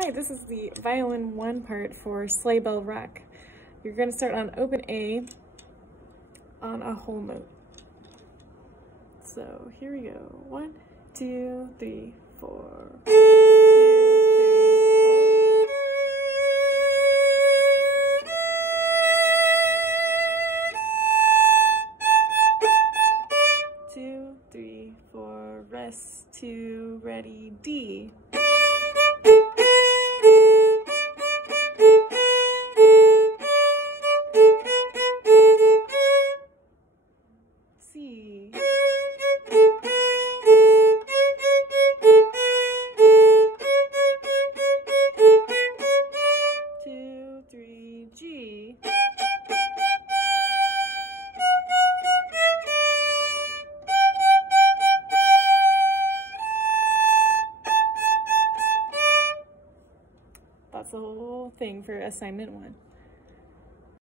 Hi, this is the violin 1 part for Sleigh Bell Rock. You're going to start on open A on a whole note. So here we go. 1, 2, 3, 4. 2, 3, 4. 2, 3, 4. Rest, 2, ready, D. C. 2, 3, G. That's the whole thing for assignment 1.